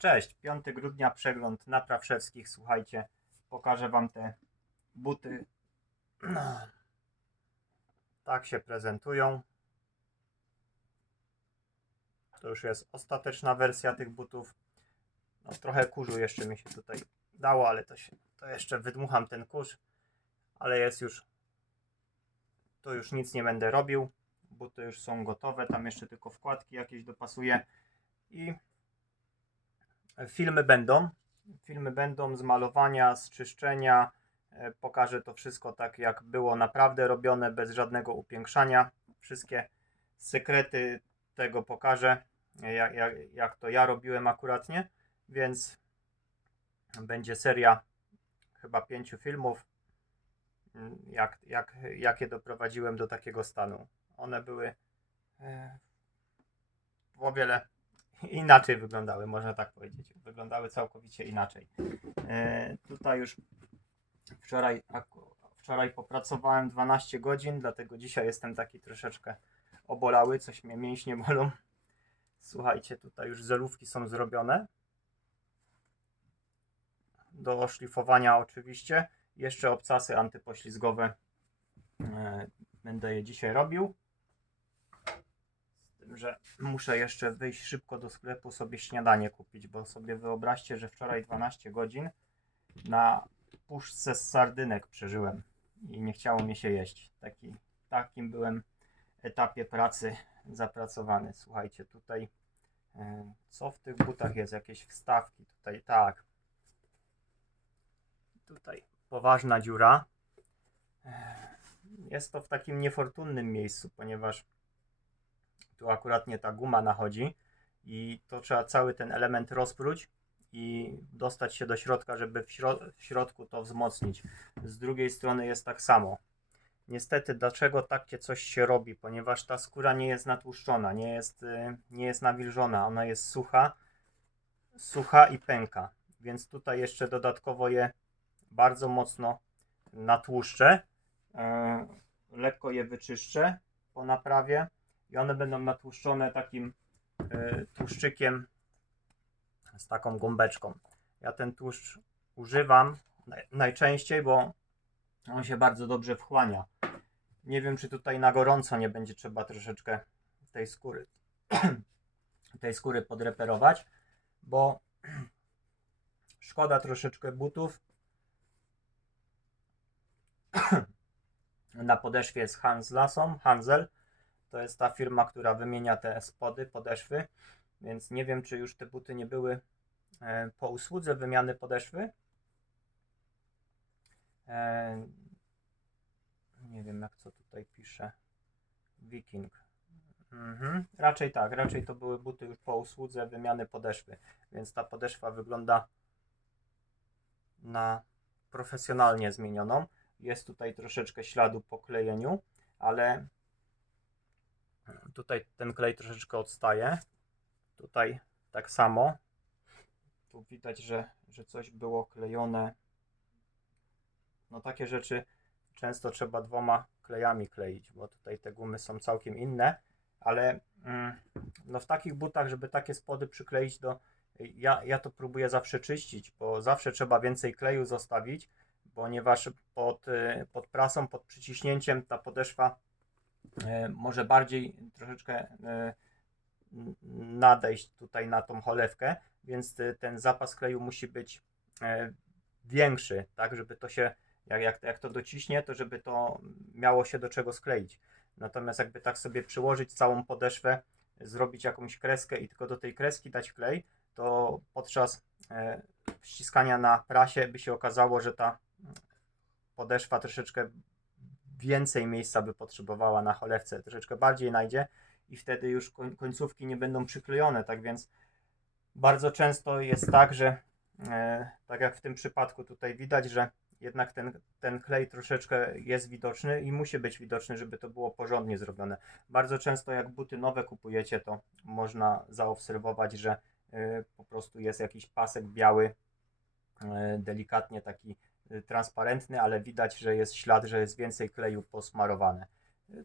Cześć, 5 grudnia przegląd naprawszewskich. Słuchajcie, pokażę Wam te buty. Tak się prezentują. To już jest ostateczna wersja tych butów. No, trochę kurzu jeszcze mi się tutaj dało, ale to, się, to jeszcze wydmucham ten kurz. Ale jest już. To już nic nie będę robił. Buty już są gotowe. Tam jeszcze tylko wkładki jakieś dopasuję. I Filmy będą. Filmy będą z malowania, z czyszczenia. E, Pokażę to wszystko tak, jak było naprawdę robione, bez żadnego upiększania. Wszystkie sekrety tego pokażę, jak, jak, jak to ja robiłem akuratnie. Więc będzie seria chyba pięciu filmów, mm, jak, jak, jakie doprowadziłem do takiego stanu. One były e, o wiele inaczej wyglądały, można tak powiedzieć. Wyglądały całkowicie inaczej. E, tutaj już wczoraj, wczoraj popracowałem 12 godzin, dlatego dzisiaj jestem taki troszeczkę obolały, coś mnie mięśnie bolą. Słuchajcie, tutaj już zelówki są zrobione. Do oszlifowania oczywiście. Jeszcze obcasy antypoślizgowe e, będę je dzisiaj robił że muszę jeszcze wyjść szybko do sklepu sobie śniadanie kupić, bo sobie wyobraźcie, że wczoraj 12 godzin na puszce z sardynek przeżyłem i nie chciało mi się jeść. Taki, takim byłem etapie pracy zapracowany. Słuchajcie, tutaj e, co w tych butach jest? Jakieś wstawki tutaj, tak. Tutaj poważna dziura. E, Jest to w takim niefortunnym miejscu, ponieważ tu akurat nie ta guma nachodzi i to trzeba cały ten element rozpróć i dostać się do środka, żeby w, śro- w środku to wzmocnić. Z drugiej strony jest tak samo. Niestety, dlaczego takie coś się robi? Ponieważ ta skóra nie jest natłuszczona, nie jest, y, nie jest nawilżona, ona jest sucha, sucha i pęka. Więc tutaj jeszcze dodatkowo je bardzo mocno natłuszczę. e, lekko je wyczyszczę po naprawie i one będą natłuszczone takim y, tłuszczykiem z taką gąbeczką. Ja ten tłuszcz używam naj, najczęściej, bo on się bardzo dobrze wchłania. Nie wiem, czy tutaj na gorąco nie będzie trzeba troszeczkę tej skóry tej skóry podreperować, bo szkoda troszeczkę butów. Na podeszwie jest Hans Lasson, Hansel. To jest ta firma, która wymienia te spody, podeszwy. Więc nie wiem, czy już te buty nie były e, po usłudze wymiany podeszwy. E, nie wiem, jak co tutaj pisze. Viking. Mhm. Raczej tak, raczej to były buty już po usłudze wymiany podeszwy. Więc ta podeszwa wygląda na profesjonalnie zmienioną. Jest tutaj troszeczkę śladu po klejeniu, ale Tutaj ten klej troszeczkę odstaje. Tutaj tak samo. Tu widać, że, że coś było klejone. No takie rzeczy często trzeba dwoma klejami kleić, bo tutaj te gumy są całkiem inne, ale mm, no w takich butach, żeby takie spody przykleić do ja, ja to próbuję zawsze czyścić, bo zawsze trzeba więcej kleju zostawić, ponieważ pod, y, pod prasą, pod przyciśnięciem ta podeszwa może bardziej troszeczkę e, nadejść tutaj na tą cholewkę, więc e, ten zapas kleju musi być e, większy, tak, żeby to się, jak, jak, jak to dociśnie, to żeby to miało się do czego skleić. Natomiast jakby tak sobie przyłożyć całą podeszwę, zrobić jakąś kreskę i tylko do tej kreski dać klej, to podczas e, ściskania na prasie by się okazało, że ta podeszwa troszeczkę więcej miejsca by potrzebowała na cholewce, troszeczkę bardziej najdzie i wtedy już koń- końcówki nie będą przyklejone, tak więc bardzo często jest tak, że e, tak jak w tym przypadku tutaj widać, że jednak ten, ten klej troszeczkę jest widoczny i musi być widoczny, żeby to było porządnie zrobione. Bardzo często jak buty nowe kupujecie, to można zaobserwować, że e, po prostu jest jakiś pasek biały, e, delikatnie taki transparentny, ale widać, że jest ślad, że jest więcej kleju posmarowane.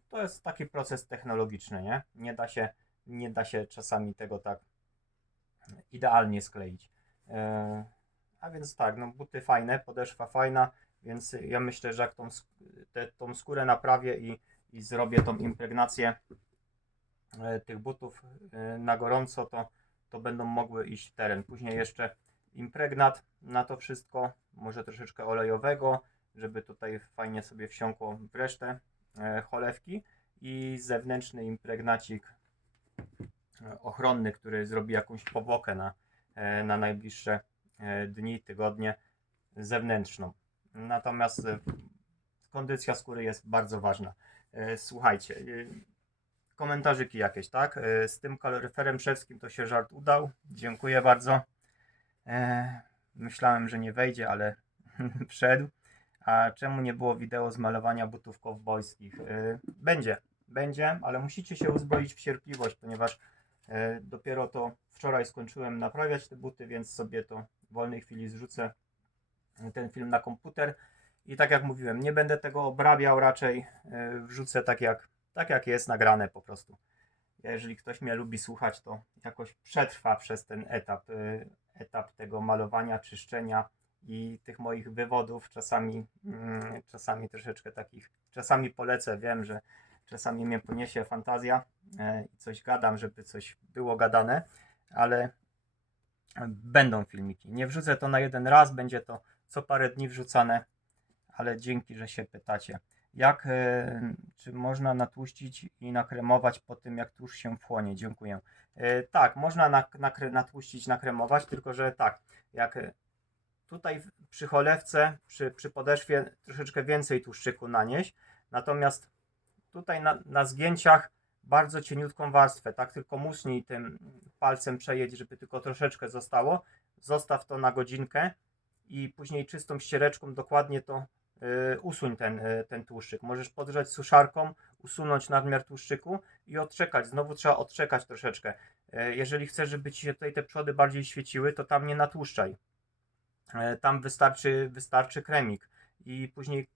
To jest taki proces technologiczny, nie? Nie da się, nie da się czasami tego tak idealnie skleić. E, A więc tak, no buty fajne, podeszwa fajna, więc ja myślę, że jak tą, te, tą skórę naprawię i, i zrobię tą impregnację e, tych butów e, na gorąco, to, to będą mogły iść w teren. Później jeszcze impregnat na to wszystko, może troszeczkę olejowego, żeby tutaj fajnie sobie wsiąkło w resztę e, cholewki i zewnętrzny impregnacik e, ochronny, który zrobi jakąś powłokę na, e, na najbliższe dni, tygodnie zewnętrzną. Natomiast kondycja skóry jest bardzo ważna. Słuchajcie, komentarzyki jakieś, tak? Z tym kaloryferem szewskim to się żart udał. Dziękuję bardzo. E, Myślałem, że nie wejdzie, ale wszedł. A czemu nie było wideo z malowania butów kowbojskich? E, Będzie, będzie, ale musicie się uzbroić w cierpliwość, ponieważ e, dopiero to wczoraj skończyłem naprawiać te buty, więc sobie to w wolnej chwili zrzucę ten film na komputer. I tak jak mówiłem, nie będę tego obrabiał, raczej e, wrzucę tak jak, tak jak jest nagrane po prostu. Jeżeli ktoś mnie lubi słuchać, to jakoś przetrwa przez ten etap, e, etap tego malowania, czyszczenia i tych moich wywodów, czasami, mm, czasami troszeczkę takich, czasami polecę, wiem, że czasami mnie poniesie fantazja e, i coś gadam, żeby coś było gadane, ale będą filmiki. Nie wrzucę to na jeden raz, będzie to co parę dni wrzucane, ale dzięki, że się pytacie. Jak, e, czy można natłuścić i nakremować po tym, jak tłuszcz się wchłonie? Dziękuję. E, tak, można natłuścić, nakremować, tylko że tak, jak e, tutaj przy cholewce, przy, przy podeszwie troszeczkę więcej tłuszczyku nanieść, natomiast tutaj na, na zgięciach bardzo cieniutką warstwę, tak tylko muśnij tym palcem przejedź, żeby tylko troszeczkę zostało. Zostaw to na godzinkę i później czystą ściereczką dokładnie to usuń ten, y, ten tłuszczyk. Możesz podgrzać suszarką, usunąć nadmiar tłuszczyku i odczekać. Znowu trzeba odczekać troszeczkę. Y, jeżeli chcesz, żeby ci się tutaj te przody bardziej świeciły, to tam nie natłuszczaj. Y, tam wystarczy, wystarczy kremik i później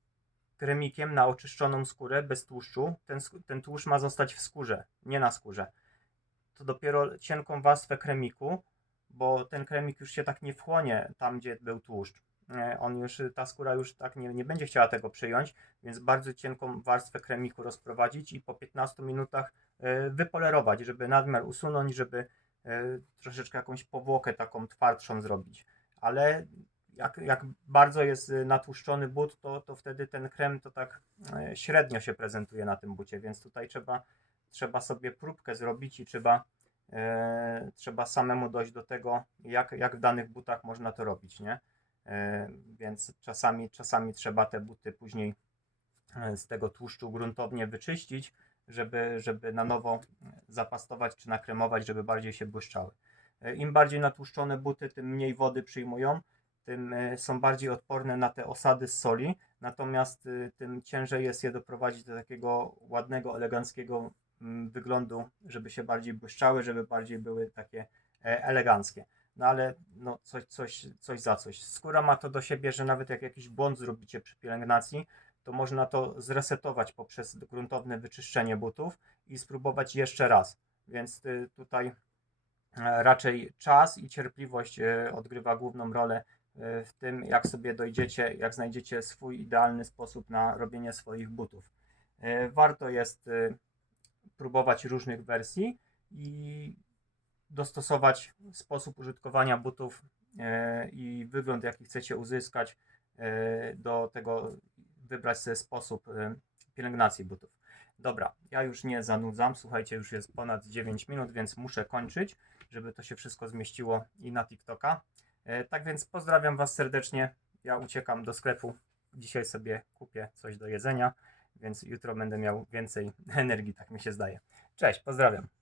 kremikiem na oczyszczoną skórę bez tłuszczu. Ten, ten tłuszcz ma zostać w skórze, nie na skórze. To dopiero cienką warstwę kremiku, bo ten kremik już się tak nie wchłonie tam, gdzie był tłuszcz. E, On już, ta skóra już tak nie, nie będzie chciała tego przyjąć, więc bardzo cienką warstwę kremiku rozprowadzić i po 15 minutach e, wypolerować, żeby nadmiar usunąć, żeby e, troszeczkę jakąś powłokę taką twardszą zrobić. Ale jak, jak bardzo jest natłuszczony but, to, to wtedy ten krem to tak średnio się prezentuje na tym bucie, więc tutaj trzeba, trzeba sobie próbkę zrobić i trzeba, e, trzeba samemu dojść do tego, jak, jak w danych butach można to robić, nie? E, więc czasami, czasami trzeba te buty później e, z tego tłuszczu gruntownie wyczyścić, żeby, żeby na nowo zapastować czy nakremować, żeby bardziej się błyszczały. E, Im bardziej natłuszczone buty, tym mniej wody przyjmują, tym są bardziej odporne na te osady z soli, natomiast tym ciężej jest je doprowadzić do takiego ładnego, eleganckiego mm, wyglądu, żeby się bardziej błyszczały, żeby bardziej były takie eleganckie. No ale no, coś, coś, coś za coś. Skóra ma to do siebie, że nawet jak jakiś błąd zrobicie przy pielęgnacji, to można to zresetować poprzez gruntowne wyczyszczenie butów i spróbować jeszcze raz. Więc y, tutaj e, raczej czas i cierpliwość e, odgrywa główną rolę e, w tym, jak sobie dojdziecie, jak znajdziecie swój idealny sposób na robienie swoich butów. Warto jest próbować różnych wersji i dostosować sposób użytkowania butów e, i wygląd, jaki chcecie uzyskać, e, do tego wybrać sobie sposób e, pielęgnacji butów. Dobra, ja już nie zanudzam. Słuchajcie, już jest ponad 9 minut, więc muszę kończyć, żeby to się wszystko zmieściło i na TikToka. Tak więc pozdrawiam Was serdecznie. Ja uciekam do sklepu. Dzisiaj sobie kupię coś do jedzenia, więc jutro będę miał więcej energii, tak mi się zdaje. Cześć, pozdrawiam.